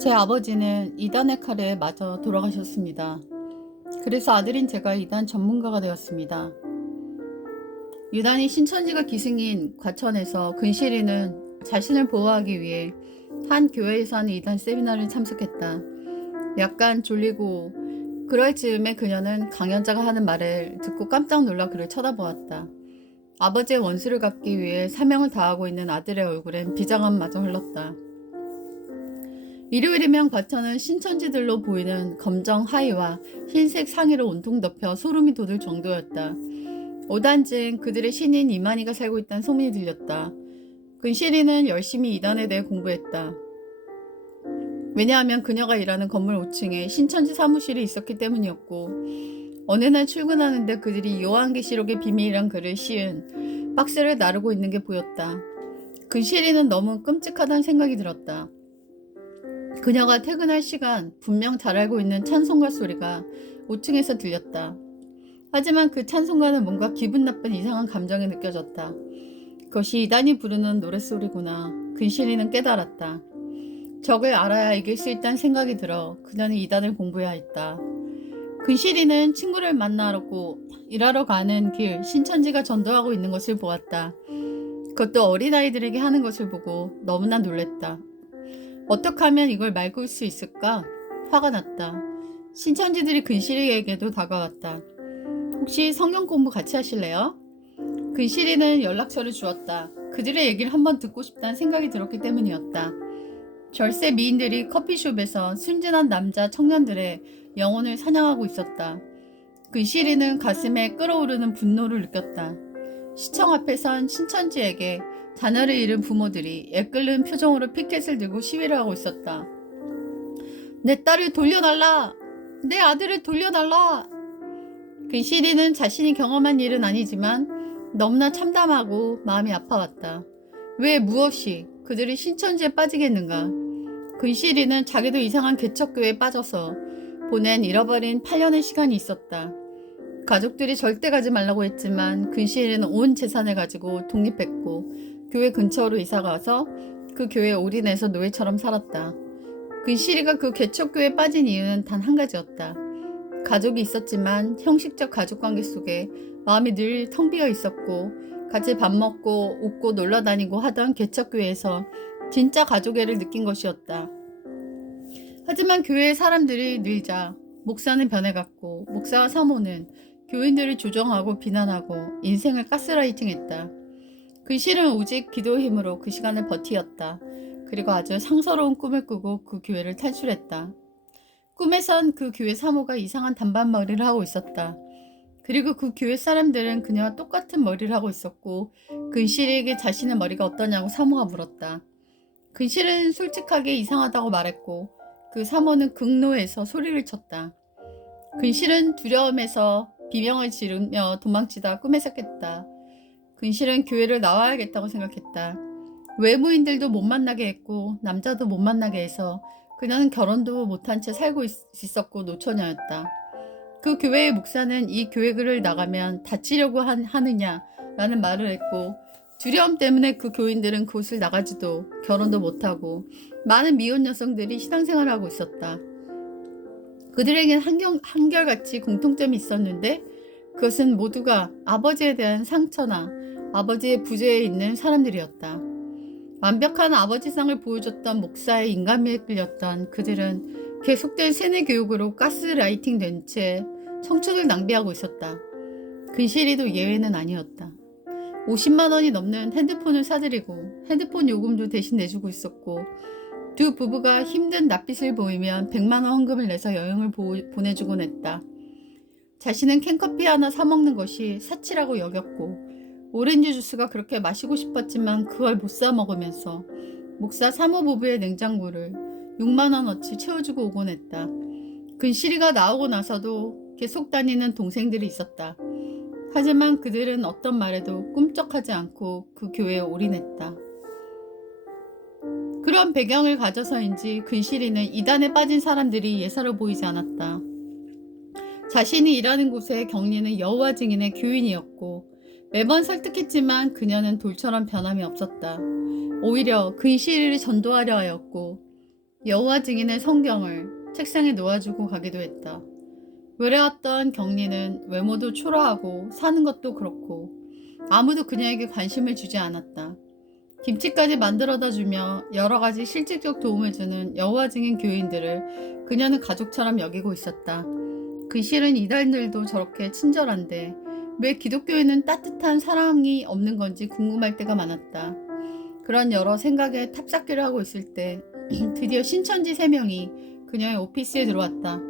제 아버지는 이단의 칼에 맞아 돌아가셨습니다. 그래서 아들인 제가 이단 전문가가 되었습니다. 유난히 신천지가 기승인 과천에서 근실이는 자신을 보호하기 위해 한 교회에서 하는 이단 세미나를 참석했다. 약간 졸리고 그럴 즈음에 그녀는 강연자가 하는 말을 듣고 깜짝 놀라 그를 쳐다보았다. 아버지의 원수를 갚기 위해 사명을 다하고 있는 아들의 얼굴엔 비장함마저 흘렀다. 일요일이면 과천은 신천지들로 보이는 검정 하의와 흰색 상의로 온통 덮여 소름이 돋을 정도였다. 오단증 그들의 신인 이만희가 살고 있다는 소문이 들렸다. 근실이는 열심히 이단에 대해 공부했다. 왜냐하면 그녀가 일하는 건물 5층에 신천지 사무실이 있었기 때문이었고, 어느 날 출근하는데 그들이 요한계시록의 비밀이란 글을 씌운 박스를 나르고 있는 게 보였다. 근실이는 너무 끔찍하다는 생각이 들었다. 그녀가 퇴근할 시간 분명 잘 알고 있는 찬송가 소리가 5층에서 들렸다. 하지만 그 찬송가는 뭔가 기분 나쁜 이상한 감정이 느껴졌다. 그것이 이단이 부르는 노랫소리구나. 근실이는 깨달았다. 적을 알아야 이길 수 있다는 생각이 들어 그녀는 이단을 공부해야 했다. 근실이는 친구를 만나러 일하러 가는 길 신천지가 전도하고 있는 것을 보았다. 그것도 어린아이들에게 하는 것을 보고 너무나 놀랬다. 어떻게 하면 이걸 말릴 수 있을까? 화가 났다. 신천지들이 근실이에게도 다가왔다. 혹시 성경 공부 같이 하실래요? 근실이는 연락처를 주었다. 그들의 얘기를 한번 듣고 싶다는 생각이 들었기 때문이었다. 절세 미인들이 커피숍에서 순진한 남자 청년들의 영혼을 사냥하고 있었다. 근실이는 가슴에 끓어오르는 분노를 느꼈다. 시청 앞에 선 신천지에게 자녀를 잃은 부모들이 애끓는 표정으로 피켓을 들고 시위를 하고 있었다. 내 딸을 돌려달라! 내 아들을 돌려달라! 근실이는 자신이 경험한 일은 아니지만 너무나 참담하고 마음이 아파왔다. 왜 무엇이 그들이 신천지에 빠지겠는가? 근실이는 자기도 이상한 개척교회에 빠져서 보낸 잃어버린 8년의 시간이 있었다. 가족들이 절대 가지 말라고 했지만 근실이는 온 재산을 가지고 독립했고 교회 근처로 이사가서 그 교회에 올인해서 노예처럼 살았다. 근실이가 그 개척교회에 빠진 이유는 단 한 가지였다. 가족이 있었지만 형식적 가족관계 속에 마음이 늘 텅 비어 있었고 같이 밥 먹고 웃고 놀러 다니고 하던 개척교회에서 진짜 가족애를 느낀 것이었다. 하지만 교회의 사람들이 늘자 목사는 변해갔고 목사와 사모는 교인들을 조정하고 비난하고 인생을 가스라이팅했다. 근실은 오직 기도의 힘으로 그 시간을 버티었다. 그리고 아주 상서로운 꿈을 꾸고 그 교회를 탈출했다. 꿈에선 그 교회 사모가 이상한 단발머리를 하고 있었다. 그리고 그 교회 사람들은 그녀와 똑같은 머리를 하고 있었고 근실에게 자신의 머리가 어떠냐고 사모가 물었다. 근실은 솔직하게 이상하다고 말했고 그 사모는 극노해서 소리를 쳤다. 근실은 두려움에서 비명을 지르며 도망치다 꿈에서 깼다. 근실은 교회를 나와야겠다고 생각했다. 외부인들도 못 만나게 했고 남자도 못 만나게 해서 그녀는 결혼도 못한 채 살고 있었고 노처녀였다. 그 교회의 목사는 이 교회를 나가면 다치려고 하느냐라는 말을 했고 두려움 때문에 그 교인들은 그곳을 나가지도 결혼도 못하고 많은 미혼 여성들이 신앙생활을 하고 있었다. 그들에겐 한결같이 공통점이 있었는데 그것은 모두가 아버지에 대한 상처나 아버지의 부재에 있는 사람들이었다. 완벽한 아버지상을 보여줬던 목사의 인간미에 끌렸던 그들은 계속된 세뇌 교육으로 가스라이팅 된 채 청춘을 낭비하고 있었다. 근실이도 예외는 아니었다. 50만 원이 넘는 핸드폰을 사들이고 핸드폰 요금도 대신 내주고 있었고 두 부부가 힘든 낯빛을 보이면 100만 원 헌금을 내서 여행을 보내주곤 했다. 자신은 캔커피 하나 사 먹는 것이 사치라고 여겼고 오렌지 주스가 그렇게 마시고 싶었지만 그걸 못 사 먹으면서 목사 사모 부부의 냉장고를 6만 원어치 채워주고 오곤 했다. 근실이가 나오고 나서도 계속 다니는 동생들이 있었다. 하지만 그들은 어떤 말에도 꿈쩍하지 않고 그 교회에 올인했다. 그런 배경을 가져서인지 근실이는 이단에 빠진 사람들이 예사로 보이지 않았다. 자신이 일하는 곳의 격리는 여호와 증인의 교인이었고 매번 설득했지만 그녀는 돌처럼 변함이 없었다. 오히려 근실이를 전도하려 하였고 여호와 증인의 성경을 책상에 놓아주고 가기도 했다. 외래왔던 경리는 외모도 초라하고 사는 것도 그렇고 아무도 그녀에게 관심을 주지 않았다. 김치까지 만들어다 주며 여러 가지 실질적 도움을 주는 여호와 증인 교인들을 그녀는 가족처럼 여기고 있었다. 그 실은 이단들도 저렇게 친절한데 왜 기독교에는 따뜻한 사랑이 없는 건지 궁금할 때가 많았다. 그런 여러 생각에 탑쌓기를 하고 있을 때 드디어 신천지 3명이 그녀의 오피스에 들어왔다.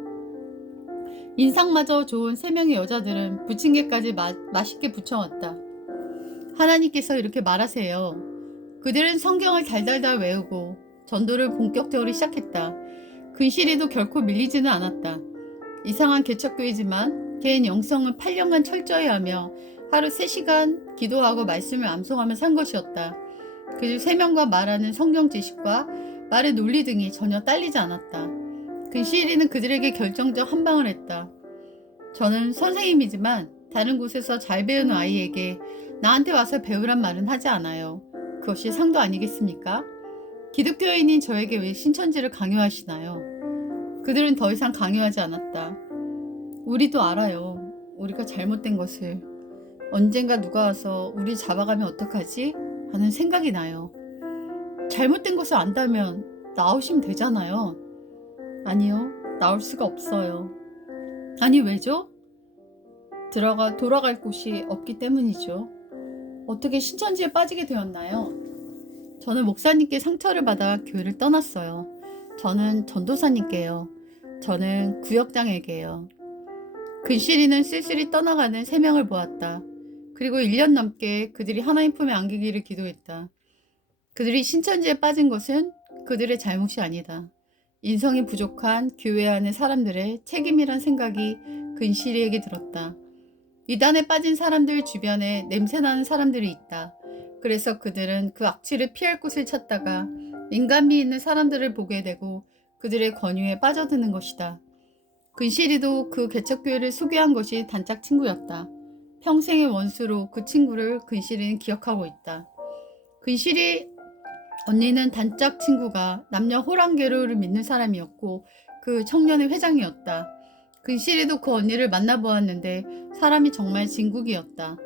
인상마저 좋은 3명의 여자들은 부침개까지 맛있게 부쳐왔다. 하나님께서 이렇게 말하세요. 그들은 성경을 달달달 외우고 전도를 본격적으로 시작했다. 근실이도 결코 밀리지는 않았다. 이상한 개척교회지만 개인 영성을 8년간 철저히 하며 하루 3시간 기도하고 말씀을 암송하며 산 것이었다. 그들 3명과 말하는 성경 지식과 말의 논리 등이 전혀 딸리지 않았다. 근실이는 그들에게 결정적 한방을 했다. 저는 선생님이지만 다른 곳에서 잘 배우는 아이에게 나한테 와서 배우란 말은 하지 않아요. 그것이 상도 아니겠습니까? 기독교인인 저에게 왜 신천지를 강요하시나요? 그들은 더 이상 강요하지 않았다. 우리도 알아요. 우리가 잘못된 것을. 언젠가 누가 와서 우리 잡아가면 어떡하지? 하는 생각이 나요. 잘못된 것을 안다면 나오시면 되잖아요. 아니요. 나올 수가 없어요. 아니 왜죠? 돌아갈 곳이 없기 때문이죠. 어떻게 신천지에 빠지게 되었나요? 저는 목사님께 상처를 받아 교회를 떠났어요. 저는 전도사님께요. 저는 구역장에게요. 근실이는 쓸쓸히 떠나가는 3명을 보았다. 그리고 1년 넘게 그들이 하나님 품에 안기기를 기도했다. 그들이 신천지에 빠진 것은 그들의 잘못이 아니다. 인성이 부족한 교회 안의 사람들의 책임이란 생각이 근실이에게 들었다. 이단에 빠진 사람들 주변에 냄새나는 사람들이 있다. 그래서 그들은 그 악취를 피할 곳을 찾다가 인간미 있는 사람들을 보게 되고 그들의 권유에 빠져드는 것이다. 근실이도 그 개척교회를 소개한 것이 단짝 친구였다. 평생의 원수로 그 친구를 근실이는 기억하고 있다. 근실이 언니는 단짝 친구가 남녀 호랑계로를 믿는 사람이었고 그 청년의 회장이었다. 근실이도 그 언니를 만나보았는데 사람이 정말 진국이었다.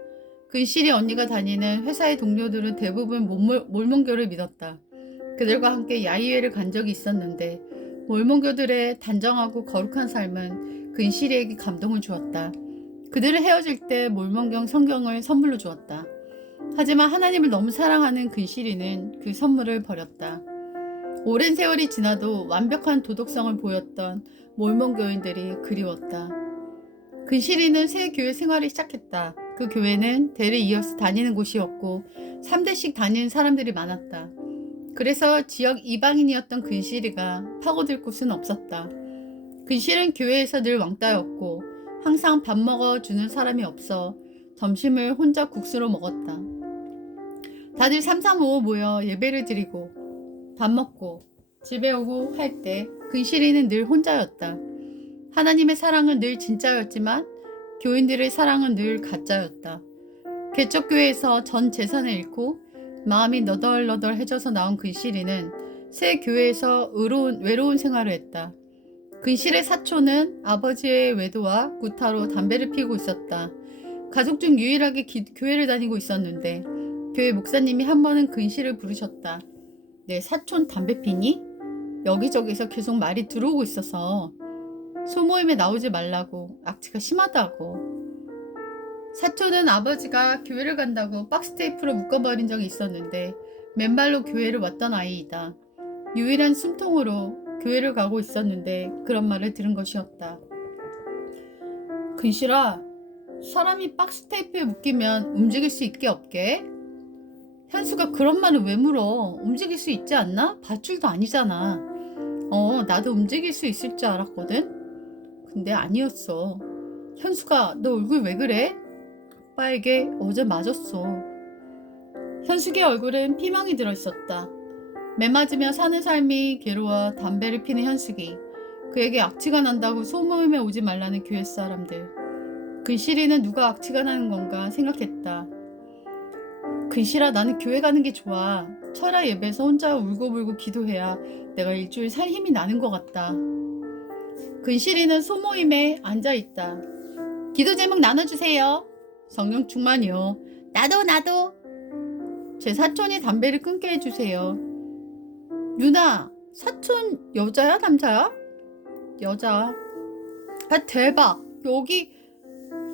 근실이 언니가 다니는 회사의 동료들은 대부분 몰몬교를 믿었다. 그들과 함께 야유회를 간 적이 있었는데 몰몬교들의 단정하고 거룩한 삶은 근실이에게 감동을 주었다. 그들은 헤어질 때 몰몬경 성경을 선물로 주었다. 하지만 하나님을 너무 사랑하는 근실이는 그 선물을 버렸다. 오랜 세월이 지나도 완벽한 도덕성을 보였던 몰몬교인들이 그리웠다. 근실이는 새 교회 생활을 시작했다. 그 교회는 대를 이어서 다니는 곳이었고 3대씩 다니는 사람들이 많았다. 그래서 지역 이방인이었던 근실이가 파고들 곳은 없었다. 근실은 교회에서 늘 왕따였고 항상 밥 먹어주는 사람이 없어 점심을 혼자 국수로 먹었다. 다들 335 모여 예배를 드리고 밥 먹고 집에 오고 할 때 근실이는 늘 혼자였다. 하나님의 사랑은 늘 진짜였지만 교인들의 사랑은 늘 가짜였다. 개척교회에서 전 재산을 잃고 마음이 너덜너덜해져서 나온 근실이는 새 교회에서 외로운 생활을 했다. 근실의 사촌은 아버지의 외도와 구타로 담배를 피우고 있었다. 가족 중 유일하게 교회를 다니고 있었는데 교회 목사님이 한 번은 근실을 부르셨다. 내 사촌 담배 피니? 여기저기서 계속 말이 들어오고 있어서 소모임에 나오지 말라고 악취가 심하다고. 사촌은 아버지가 교회를 간다고 박스테이프로 묶어버린 적이 있었는데 맨발로 교회를 왔던 아이이다. 유일한 숨통으로 교회를 가고 있었는데 그런 말을 들은 것이었다. 근실아, 사람이 박스테이프에 묶이면 움직일 수 있게 없게? 현수가 그런 말을 왜 물어? 움직일 수 있지 않나? 밧줄도 아니잖아. 나도 움직일 수 있을 줄 알았거든? 근데 아니었어. 현수가 너 얼굴 왜 그래? 오빠에게 어제 맞았어. 현숙의 얼굴엔 피멍이 들어있었다. 매맞으며 사는 삶이 괴로워 담배를 피는 현숙이 그에게 악취가 난다고 소모임에 오지 말라는 교회 사람들. 근실이는 누가 악취가 나는 건가 생각했다. 근실아, 나는 교회 가는 게 좋아. 철야 예배에서 혼자 울고불고 기도해야 내가 일주일 살 힘이 나는 것 같다. 근실이는 소모임에 앉아있다. 기도 제목 나눠주세요. 성령 충만이요. 나도. 제 사촌이 담배를 끊게 해주세요. 누나, 사촌 여자야 남자야? 여자. 아 대박. 여기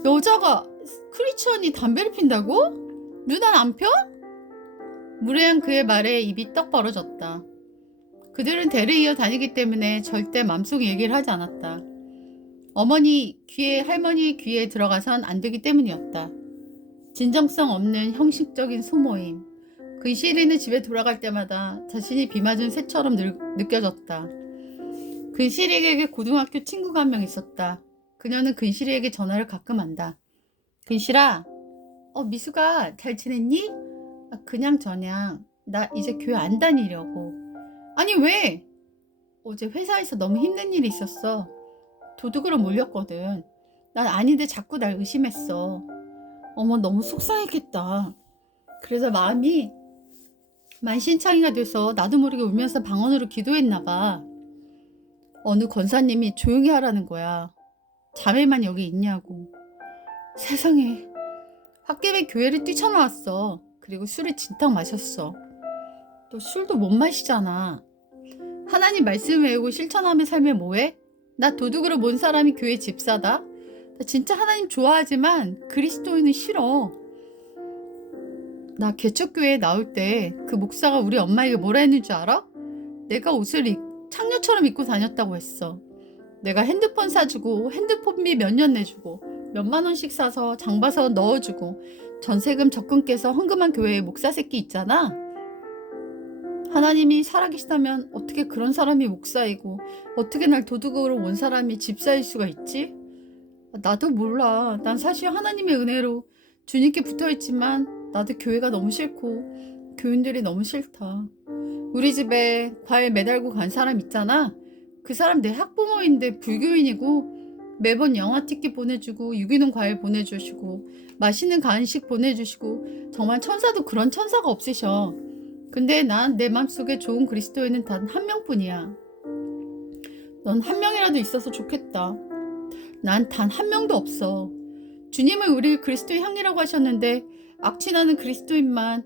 여자가 크리스천이 담배를 핀다고? 누나는 안 펴? 무례한 그의 말에 입이 떡 벌어졌다. 그들은 대를 이어 다니기 때문에 절대 맘속 얘기를 하지 않았다. 어머니 귀에 할머니 귀에 들어가선 안 되기 때문이었다. 진정성 없는 형식적인 소모임. 근실이는 집에 돌아갈 때마다 자신이 비 맞은 새처럼 느껴졌다. 근실이에게 고등학교 친구가 한 명 있었다. 그녀는 근실이에게 전화를 가끔 한다. 근실아, 미수가 잘 지냈니? 그냥 저냥 나 이제 교회 안 다니려고. 아니 왜? 어제 회사에서 너무 힘든 일이 있었어. 도둑으로 몰렸거든. 난 아닌데 자꾸 날 의심했어. 어머 너무 속상했겠다. 그래서 마음이 만신창이가 돼서 나도 모르게 울면서 방언으로 기도했나 봐. 어느 권사님이 조용히 하라는 거야. 자매만 여기 있냐고. 세상에. 홧김에 교회를 뛰쳐나왔어. 그리고 술을 진탕 마셨어. 또 술도 못 마시잖아. 하나님 말씀 외우고 실천하며 살면 뭐해? 나 도둑으로 몬 사람이 교회 집사다? 나 진짜 하나님 좋아하지만 그리스도인은 싫어. 나 개척교회에 나올 때 그 목사가 우리 엄마에게 뭐라 했는 줄 알아? 내가 옷을 창녀처럼 입고 다녔다고 했어. 내가 핸드폰 사주고 핸드폰비 몇 년 내주고 몇만 원씩 사서 장 봐서 넣어주고 전세금 적금 깨서 헌금한 교회에 목사 새끼 있잖아. 하나님이 살아계시다면 어떻게 그런 사람이 목사이고 어떻게 날 도둑으로 온 사람이 집사일 수가 있지? 나도 몰라. 난 사실 하나님의 은혜로 주님께 붙어있지만 나도 교회가 너무 싫고 교인들이 너무 싫다. 우리 집에 과일 매달고 간 사람 있잖아. 그 사람 내 학부모인데 불교인이고 매번 영화 티켓 보내주고 유기농 과일 보내주시고 맛있는 간식 보내주시고 정말 천사도 그런 천사가 없으셔. 근데 난 내 맘속에 좋은 그리스도인은 단 한 명뿐이야. 넌 한 명이라도 있어서 좋겠다. 난 단 한 명도 없어. 주님은 우리 그리스도의 향기라고 하셨는데 악취나는 그리스도인만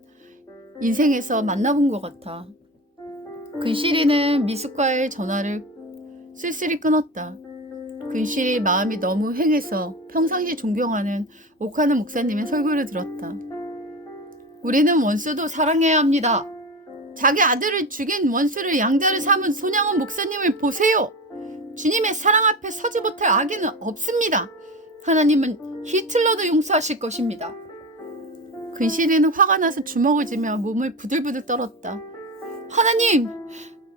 인생에서 만나본 것 같아. 근실이는 미숙과의 전화를 쓸쓸히 끊었다. 근실이 마음이 너무 횡해서 평상시 존경하는 옥하는 목사님의 설교를 들었다. 우리는 원수도 사랑해야 합니다. 자기 아들을 죽인 원수를 양자를 삼은 손양원 목사님을 보세요. 주님의 사랑 앞에 서지 못할 악인은 없습니다. 하나님은 히틀러도 용서하실 것입니다. 근실이는 화가 나서 주먹을 쥐며 몸을 부들부들 떨었다. 하나님,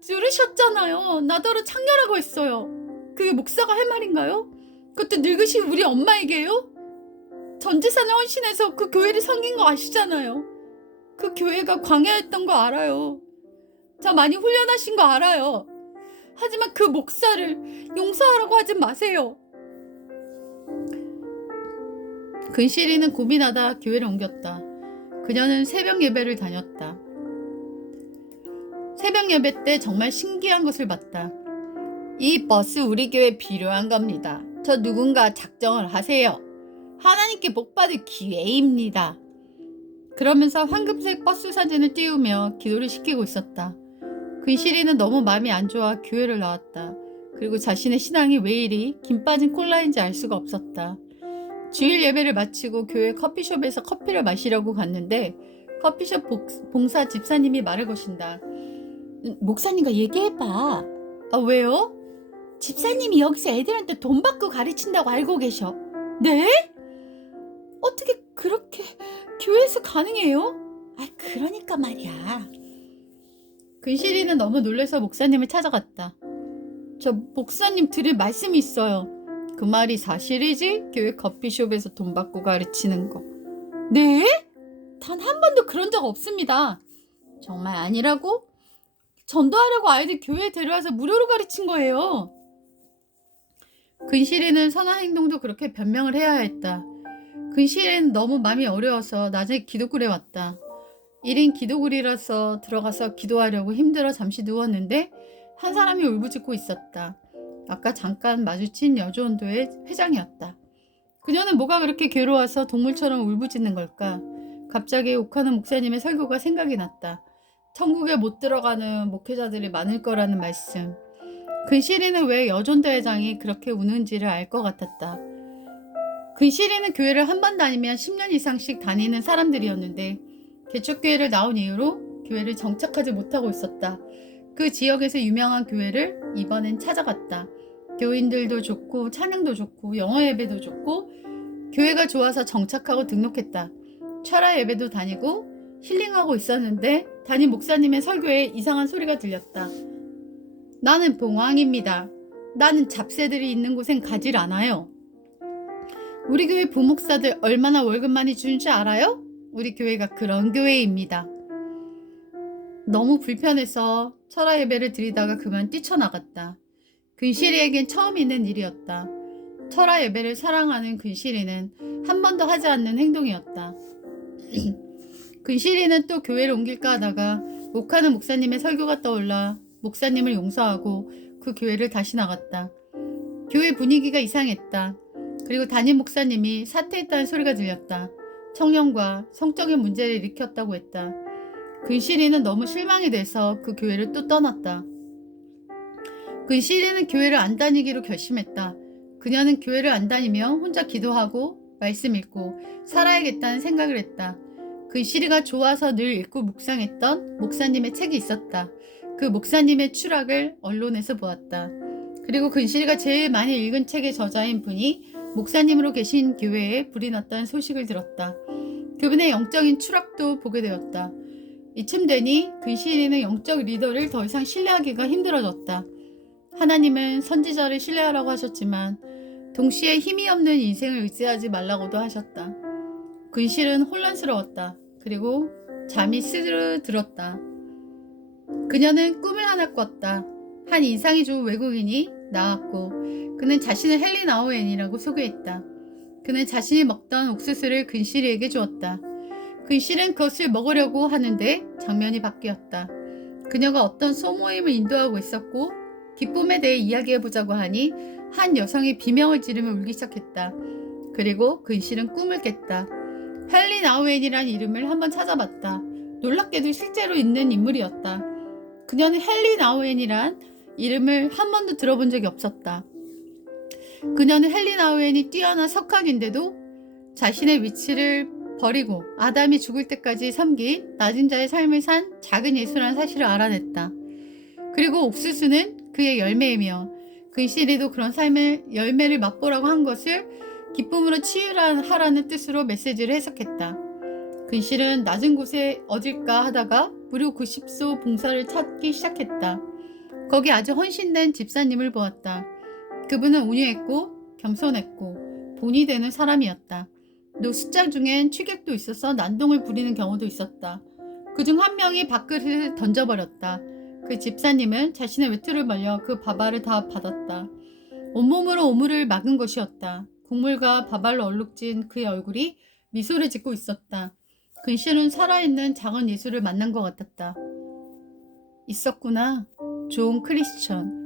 들으셨잖아요. 나더러 창녀라고 했어요. 그게 목사가 할 말인가요? 그것도 늙으신 우리 엄마에게요? 전 재산을 헌신해서 그 교회를 섬긴 거 아시잖아요. 그 교회가 광야였던 거 알아요. 저 많이 훈련하신 거 알아요. 하지만 그 목사를 용서하라고 하지 마세요. 근실이는 고민하다 교회를 옮겼다. 그녀는 새벽 예배를 다녔다. 새벽 예배 때 정말 신기한 것을 봤다. 이 버스 우리 교회에 필요한 겁니다. 저 누군가 작정을 하세요. 하나님께 복받을 기회입니다. 그러면서 황금색 버스 사진을 띄우며 기도를 시키고 있었다. 근실이는 너무 마음이 안 좋아 교회를 나왔다. 그리고 자신의 신앙이 왜 이리 김 빠진 콜라인지 알 수가 없었다. 주일 예배를 마치고 교회 커피숍에서 커피를 마시려고 갔는데 커피숍 봉사 집사님이 말을 거신다. 목사님과 얘기해봐. 아 왜요? 집사님이 여기서 애들한테 돈 받고 가르친다고 알고 계셔. 네? 어떻게 그렇게 교회에서 가능해요? 아 그러니까 말이야. 근실이는 너무 놀라서 목사님을 찾아갔다. 저 목사님 드릴 말씀이 있어요. 그 말이 사실이지? 교회 커피숍에서 돈 받고 가르치는 거. 네? 단 한 번도 그런 적 없습니다. 정말 아니라고? 전도하려고 아이들 교회에 데려와서 무료로 가르친 거예요. 근실이는 선한 행동도 그렇게 변명을 해야 했다. 근실이는 너무 마음이 어려워서 낮에 기도굴에 왔다. 1인 기도굴이라서 들어가서 기도하려고 힘들어 잠시 누웠는데 한 사람이 울부짖고 있었다. 아까 잠깐 마주친 여주원도의 회장이었다. 그녀는 뭐가 그렇게 괴로워서 동물처럼 울부짖는 걸까? 갑자기 옥하는 목사님의 설교가 생각이 났다. 천국에 못 들어가는 목회자들이 많을 거라는 말씀. 근시리는 왜 여전도 회장이 그렇게 우는지를 알 것 같았다. 근시리는 교회를 한 번 다니면 10년 이상씩 다니는 사람들이었는데 개척교회를 나온 이후로 교회를 정착하지 못하고 있었다. 그 지역에서 유명한 교회를 이번엔 찾아갔다. 교인들도 좋고 찬양도 좋고 영어 예배도 좋고 교회가 좋아서 정착하고 등록했다. 철야 예배도 다니고 힐링하고 있었는데 담임 목사님의 설교에 이상한 소리가 들렸다. 나는 봉황입니다. 나는 잡새들이 있는 곳엔 가질 않아요. 우리 교회 부목사들 얼마나 월급 많이 주는지 알아요? 우리 교회가 그런 교회입니다. 너무 불편해서 철야 예배를 드리다가 그만 뛰쳐나갔다. 근시리에겐 처음 있는 일이었다. 철야 예배를 사랑하는 근시리는 한 번도 하지 않는 행동이었다. 근시리는 또 교회를 옮길까 하다가 옥하는 목사님의 설교가 떠올라 목사님을 용서하고 그 교회를 다시 나갔다. 교회 분위기가 이상했다. 그리고 담임 목사님이 사퇴했다는 소리가 들렸다. 청년과 성적인 문제를 일으켰다고 했다. 근시리는 너무 실망이 돼서 그 교회를 또 떠났다. 근시리는 교회를 안 다니기로 결심했다. 그녀는 교회를 안 다니며 혼자 기도하고 말씀 읽고 살아야겠다는 생각을 했다. 근시리가 좋아서 늘 읽고 묵상했던 목사님의 책이 있었다. 그 목사님의 추락을 언론에서 보았다. 그리고 근시리가 제일 많이 읽은 책의 저자인 분이 목사님으로 계신 교회에 불이 났다는 소식을 들었다. 그분의 영적인 추락도 보게 되었다. 이쯤 되니 근시리는 영적 리더를 더 이상 신뢰하기가 힘들어졌다. 하나님은 선지자를 신뢰하라고 하셨지만 동시에 힘이 없는 인생을 의지하지 말라고도 하셨다. 근실은 혼란스러웠다. 그리고 잠이 스르들었다. 그녀는 꿈을 하나 꿨다. 한 인상이 좋은 외국인이 나왔고 그는 자신을 헨리 나우엔이라고 소개했다. 그는 자신이 먹던 옥수수를 근실이에게 주었다. 근실은 그것을 먹으려고 하는데 장면이 바뀌었다. 그녀가 어떤 소모임을 인도하고 있었고 기쁨에 대해 이야기해보자고 하니 한 여성이 비명을 지르며 울기 시작했다. 그리고 근실은 꿈을 깼다. 헨리 나우엔이란 이름을 한번 찾아봤다. 놀랍게도 실제로 있는 인물이었다. 그녀는 헨리 나우엔이란 이름을 한 번도 들어본 적이 없었다. 그녀는 헨리 나우엔이 뛰어난 석학인데도 자신의 위치를 버리고 아담이 죽을 때까지 섬긴 낮은 자의 삶을 산 작은 예수라는 사실을 알아냈다. 그리고 옥수수는 그의 열매이며 근시리도 그런 삶의 열매를 맛보라고 한 것을 기쁨으로 치유하라는 뜻으로 메시지를 해석했다. 근실은 낮은 곳에 어딜까 하다가 무료 90소 봉사를 찾기 시작했다. 거기 아주 헌신된 집사님을 보았다. 그분은 온유했고 겸손했고 본이 되는 사람이었다. 노숙자 중엔 취객도 있어서 난동을 부리는 경우도 있었다. 그중 한 명이 밥그릇을 던져버렸다. 그 집사님은 자신의 외투를 말려 그 밥알을 다 받았다. 온몸으로 오물을 막은 것이었다. 국물과 밥알로 얼룩진 그의 얼굴이 미소를 짓고 있었다. 근실은 살아있는 작은 예수를 만난 것 같았다. 있었구나. 좋은 크리스천.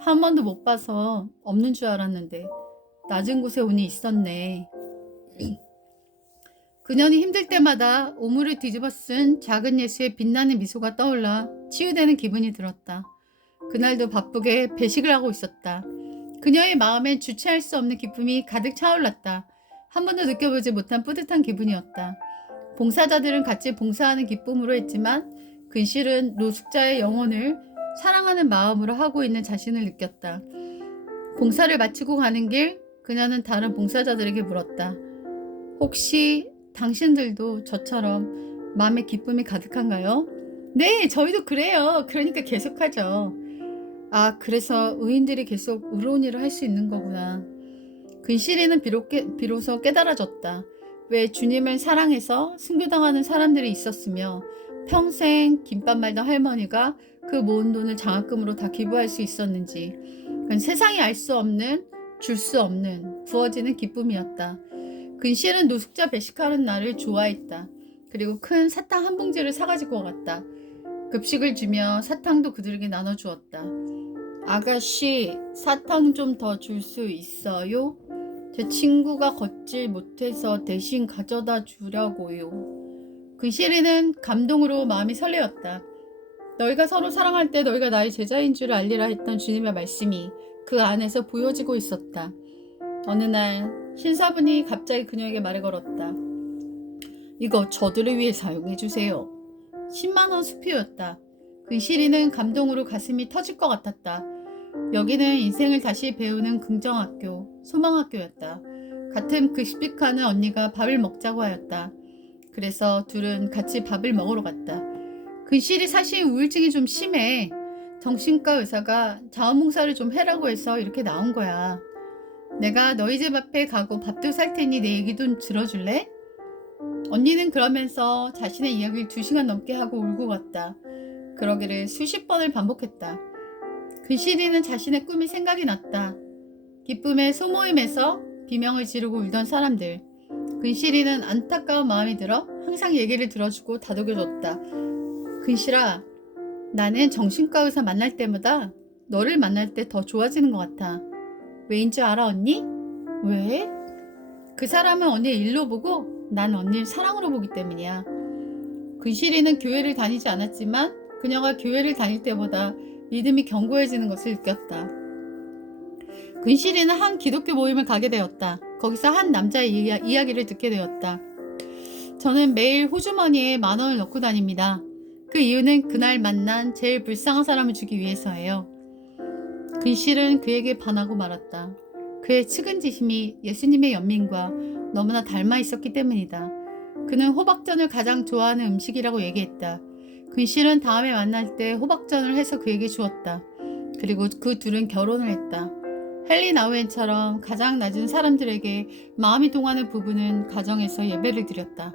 한 번도 못 봐서 없는 줄 알았는데 낮은 곳에 운이 있었네. 그녀는 힘들 때마다 오물을 뒤집어 쓴 작은 예수의 빛나는 미소가 떠올라 치유되는 기분이 들었다. 그날도 바쁘게 배식을 하고 있었다. 그녀의 마음엔 주체할 수 없는 기쁨이 가득 차올랐다. 한 번도 느껴보지 못한 뿌듯한 기분이었다. 봉사자들은 같이 봉사하는 기쁨으로 했지만 근실은 노숙자의 영혼을 사랑하는 마음으로 하고 있는 자신을 느꼈다. 봉사를 마치고 가는 길 그녀는 다른 봉사자들에게 물었다. 혹시 당신들도 저처럼 마음에 기쁨이 가득한가요? 네, 저희도 그래요. 그러니까 계속하죠. 아, 그래서 의인들이 계속 의로운 일을 할 수 있는 거구나. 근실이는 비로소 깨달아졌다. 왜 주님을 사랑해서 순교당하는 사람들이 있었으며 평생 김밥 말던 할머니가 그 모은 돈을 장학금으로 다 기부할 수 있었는지. 그건 세상이 알 수 없는, 줄 수 없는 부어지는 기쁨이었다. 근실은 노숙자 배식하는 날을 좋아했다. 그리고 큰 사탕 한 봉지를 사가지고 갔다. 급식을 주며 사탕도 그들에게 나눠주었다. 아가씨, 사탕 좀 더 줄 수 있어요? 제 친구가 걷질 못해서 대신 가져다 주려고요. 그 시리는 감동으로 마음이 설레었다. 너희가 서로 사랑할 때 너희가 나의 제자인 줄 알리라 했던 주님의 말씀이 그 안에서 보여지고 있었다. 어느 날 신사분이 갑자기 그녀에게 말을 걸었다. 이거 저들을 위해 사용해 주세요. 10만 원 수표였다. 그 시리는 감동으로 가슴이 터질 것 같았다. 여기는 인생을 다시 배우는 긍정학교, 소망학교였다. 같은 급식하는 언니가 밥을 먹자고 하였다. 그래서 둘은 같이 밥을 먹으러 갔다. 그 시리 사실 우울증이 좀 심해. 정신과 의사가 자원봉사를 좀 해라고 해서 이렇게 나온 거야. 내가 너희 집 앞에 가고 밥도 살 테니 내 얘기 좀 들어줄래? 언니는 그러면서 자신의 이야기를 2시간 넘게 하고 울고 갔다. 그러기를 수십 번을 반복했다. 그 시리는 자신의 꿈이 생각이 났다. 기쁨의 소모임에서 비명을 지르고 울던 사람들. 그 시리는 안타까운 마음이 들어 항상 얘기를 들어주고 다독여줬다. 근실아, 나는 정신과 의사 만날 때마다 너를 만날 때 더 좋아지는 것 같아. 왜인지 알아, 언니? 왜? 그 사람은 언니의 일로 보고 난 언니를 사랑으로 보기 때문이야. 근실이는 교회를 다니지 않았지만 그녀가 교회를 다닐 때보다 믿음이 견고해지는 것을 느꼈다. 근실이는 한 기독교 모임을 가게 되었다. 거기서 한 남자의 이야기를 듣게 되었다. 저는 매일 호주머니에 10,000원을 넣고 다닙니다. 그 이유는 그날 만난 제일 불쌍한 사람을 주기 위해서예요. 근실은 그에게 반하고 말았다. 그의 측은지심이 예수님의 연민과 너무나 닮아 있었기 때문이다. 그는 호박전을 가장 좋아하는 음식이라고 얘기했다. 근실은 다음에 만날 때 호박전을 해서 그에게 주었다. 그리고 그 둘은 결혼을 했다. 헨리 나우엔처럼 가장 낮은 사람들에게 마음이 동하는 부부는 가정에서 예배를 드렸다.